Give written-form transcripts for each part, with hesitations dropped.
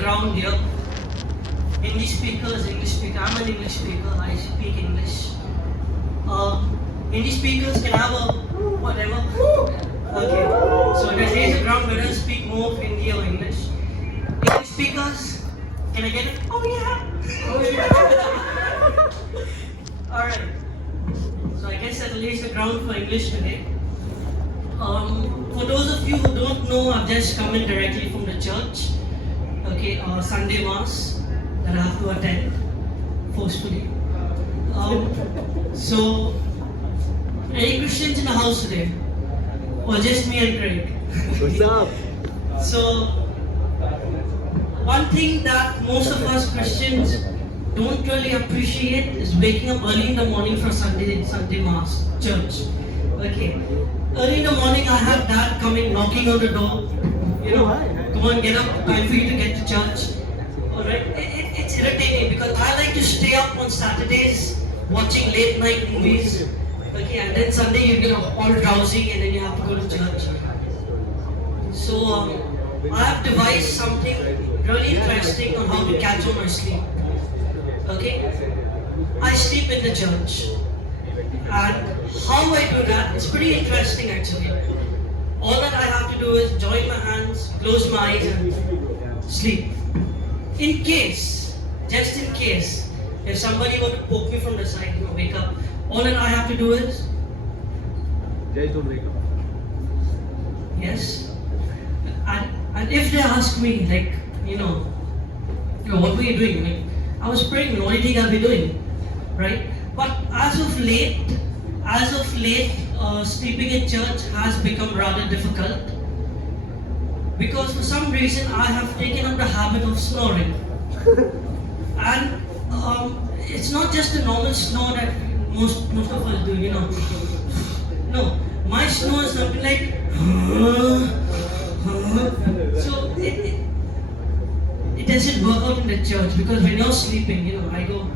ground here. English speakers, English speaker. I'm an English speaker. I speak English. English speakers can have a whatever. Okay. So let's raise the ground. Whether speak more of Hindi or English. English speakers, can I get it? Oh yeah. Oh yeah. All right. So I guess I'll lays the ground for English today. For those of you who don't know, I've just come in directly from the church. Okay, Sunday Mass that I have to attend forcefully. So, any Christians in the house today? Or just me and Craig? What's up? So, one thing that most of us Christians don't really appreciate is waking up early in the morning for Sunday Mass, church. Okay. Early in the morning, I have Dad coming, knocking on the door. You know, come on, get up, time for you to get to church. Alright? It's irritating because I like to stay up on Saturdays watching late night movies. Okay, and then Sunday you get all drowsy and then you have to go to church. So, I have devised something really interesting on how to catch on my sleep. Okay? I sleep in the church. And how I do that is pretty interesting actually. All that I have to do is join my hands, close my eyes and sleep. In case, just in case, if somebody were to poke me from the side, wake up, all that I have to do is... Just don't wake up. Yes. And if they ask me, like, what were you doing? Like, I was praying, what do you think I'll be doing? Right? But as of late, sleeping in church has become rather difficult because for some reason I have taken up the habit of snoring. And it's not just a normal snore that most of us do, No, my snore is something like so it doesn't work out in the church because when you're sleeping, I go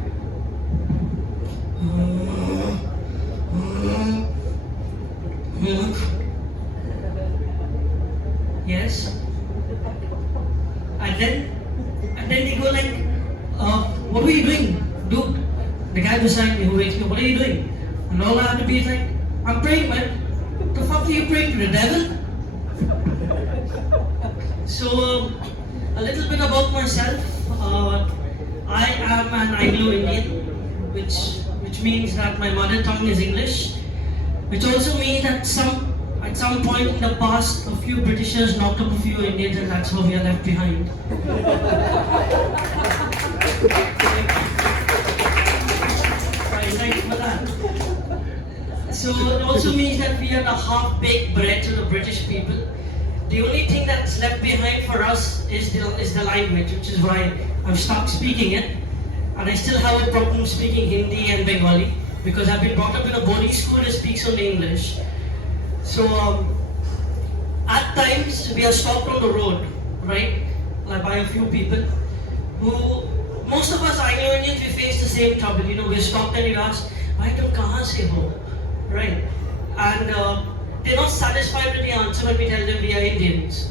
yes, and then they go like, what were you doing, dude? The guy beside me who wakes me, what are you doing? And all I have to be is like, I'm praying, man. What the fuck are you praying to, the devil? So, a little bit about myself. I am an Anglo-Indian, which means that my mother tongue is English, which also means that at some point in the past, a few Britishers knocked up a few Indians and that's how we are left behind. So it also means that we are the half-baked bread to the British people. The only thing that's left behind for us is the language, which is why I've stopped speaking it. And I still have a problem speaking Hindi and Bengali because I've been brought up in a boarding school that speaks only English. So at times we are stopped on the road, right, like by a few people who, most of us Anglo-Indians, we face the same trouble. We're stopped and you ask, "Bhai, tum kahan se ho?" Right? And they're not satisfied with the answer when we tell them we are Indians.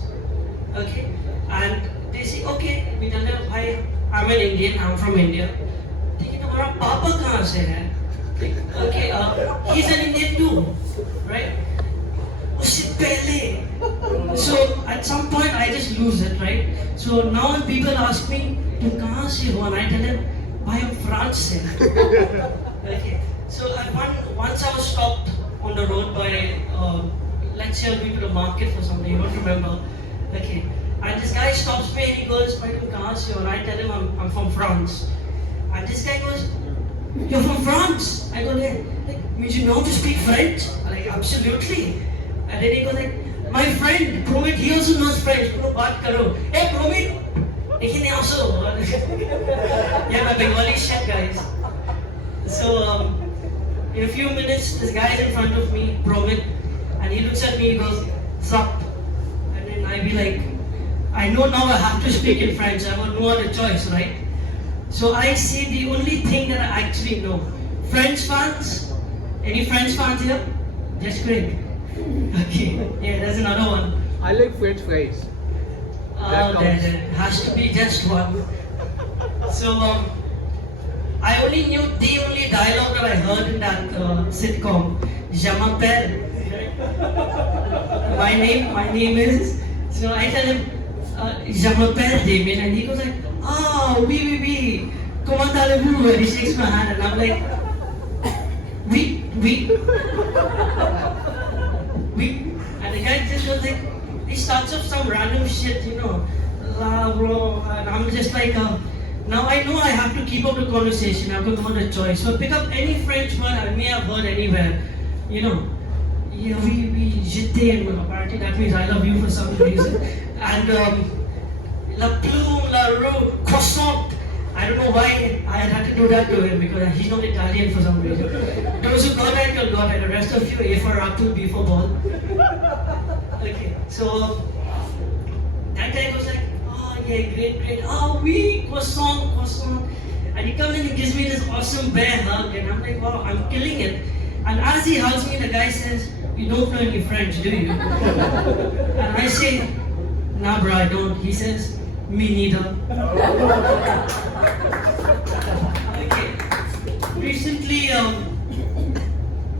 Okay? And they say, okay, we tell them, "Hi, I'm an Indian, I'm from India." लेकिन तुम्हारा पापा कहाँ से है? Okay, he's an Indian too, right? उससे पहले. So at some point I just lose it, right? So now when people ask me, तुम कहाँ से हो? And I tell them, "I am France से." Okay. So once I was stopped on the road by, let's say I'll be to the market for something, you don't remember. Okay. And this guy stops me and he goes, "Bhai, tum kahan se ho?" And I tell him I'm from France. And this guy goes, "You're from France?" I go, "Yeah." Like, "Means you know how to speak French?" I'm like, "Absolutely." And then he goes like, "My friend, Promit, he also knows French. Bro, baat karo." "Hey, Promit!" He also. Yeah, my Bengali shit, guys. So, in a few minutes, this guy is in front of me, Promit, and he looks at me, he goes, "Sup?" And then I be like, I know now I have to speak in French, I have no other choice, right? So I say the only thing that I actually know. French fans? Any French fans here? Just great. Okay, yeah, there's another one. I like French fries. That counts. there has to be just one. So I only knew the only dialogue that I heard in that sitcom, Je m'appelle. My name is. So I tell him, Je m'appelle Damien, and he goes like, ah, oui. Comment allez-vous? And he shakes my hand, and I'm like, oui. And the guy just was like, he starts off some random shit, la bro, and I'm just like, now I know I have to keep up the conversation. I've got no other choice. So pick up any French word I may have heard anywhere, Yeah, je t'aime. Apparently that means I love you for some reason. And la plume, la roue, croissant. I don't know why I had to do that to him because he's not Italian for some reason. Those who got it, you'll got it. The rest of you, A for apple, B for ball. Okay, so that guy was like, oh yeah, great. Oh, oui, croissant. And he comes in and gives me this awesome bear hug, and I'm like, wow, I'm killing it. And as he hugs me, the guy says, you don't know any French, do you? And I say, nah bro, I don't. He says, me neither. Okay.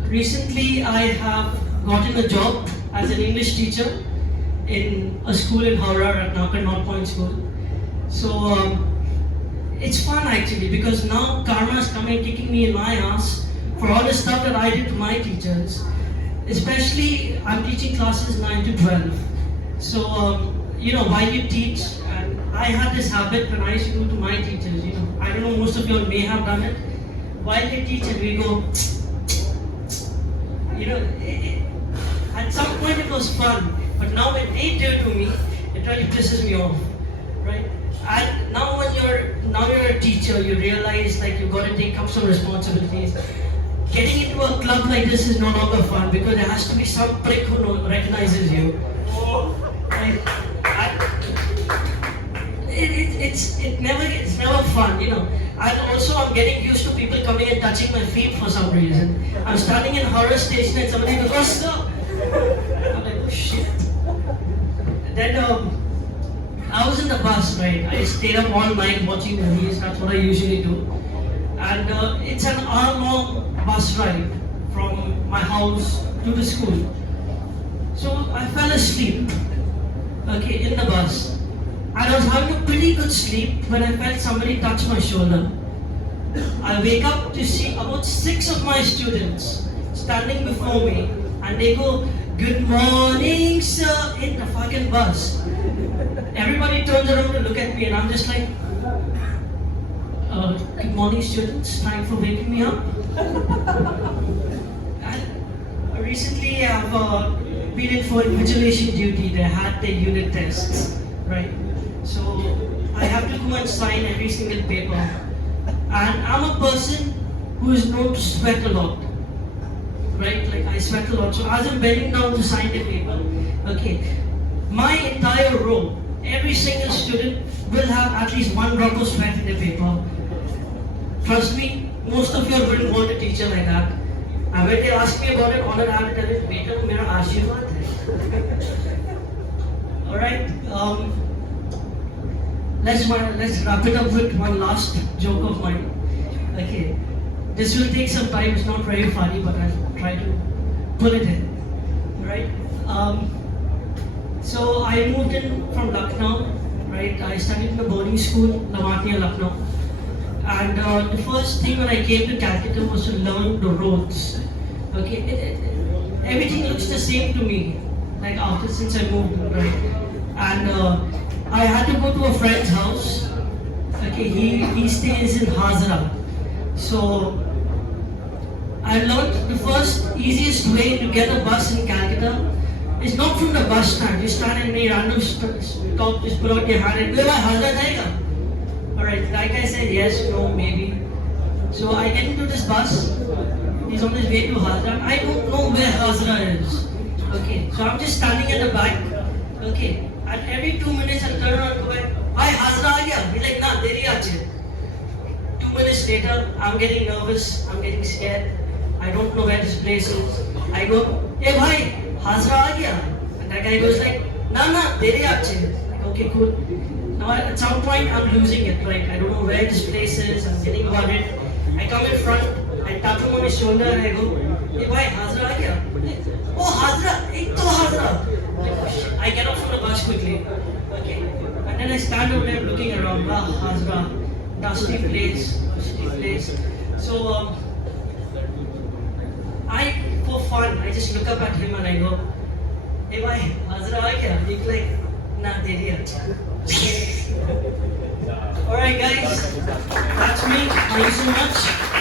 Recently I have gotten a job as an English teacher in a school in Howrah at North Point School. So it's fun actually because now karma is coming kicking me in my ass for all the stuff that I did to my teachers. Especially I'm teaching classes 9 to 12. So while you teach, and I had this habit when I used to do to my teachers, I don't know, most of you all may have done it. While they teach and we go, at some point it was fun, but now when they do it to me, it really pisses me off, right? And now when you're a teacher, you realize like you've got to take up some responsibilities. Getting into a club like this is no longer fun because there has to be some prick who recognizes you. Right? It's never fun, And also I'm getting used to people coming and touching my feet for some reason. I'm standing in horror station and somebody goes, oh stop! I'm like, oh shit. Then I was in the bus, right? I stayed up all night watching movies, that's what I usually do. And it's an hour-long bus ride from my house to the school. So I fell asleep, in the bus. And I was having a pretty good sleep when I felt somebody touch my shoulder. I wake up to see about 6 of my students standing before me and they go, good morning sir, in the fucking bus. Everybody turns around to look at me and I'm just like, good morning students, thanks for waking me up. And recently I've been in for invigilation duty. They had their unit tests, right? So I have to go and sign every single paper. And I'm a person who is known to sweat a lot, right? Like I sweat a lot. So as I'm bending down to sign the paper, my entire row, every single student will have at least 1 drop of sweat in the paper. Trust me, most of you wouldn't want a teacher like that. And when they ask me about it, all I have to tell is, beta, mera aashirwad hai. Alright, let's wrap it up with one last joke of mine. Okay, this will take some time, it's not very funny, but I'll try to pull it in. Alright, so I moved in from Lucknow, right? I studied in a boarding school, Lamatnia, Lucknow. And the first thing when I came to Calcutta was to learn the roads. Everything looks the same to me, like since I moved, right? And I had to go to a friend's house. He stays in Hazra. So I learned the first easiest way to get a bus in Calcutta is not from the bus stand. You stand in a random stop, just put out your hand and go, Hazra jayega? Alright, like I said, yes, no, maybe. So I get into this bus. He's on his way to Hazra. I don't know where Hazra is. So I'm just standing at the back. And every 2 minutes I'll turn around and go back, hi, Hazra aa gaya? He's like, nah, deri aache. 2 minutes later, I'm getting nervous, I'm getting scared. I don't know where this place is. I go, hey bhai, Hazra aa gaya? And that guy goes like, nah, deri aache. I okay, cool. Now at some point I'm losing it, right? I don't know where this place is, I'm getting worried. I come in front, I tap him on his shoulder and I go, hey bhai, Hazra aa gaya? Oh Hazra, ek to Hazra. Like, oh, shit. I get off from the bus quickly. Okay. And then I stand over there looking around, wow, Hazra, dusty place. So for fun, I just look up at him and I go, hey bhai, Hazra aa gaya? He's like, nah, de diya. Alright guys, that's me. Thank you so much.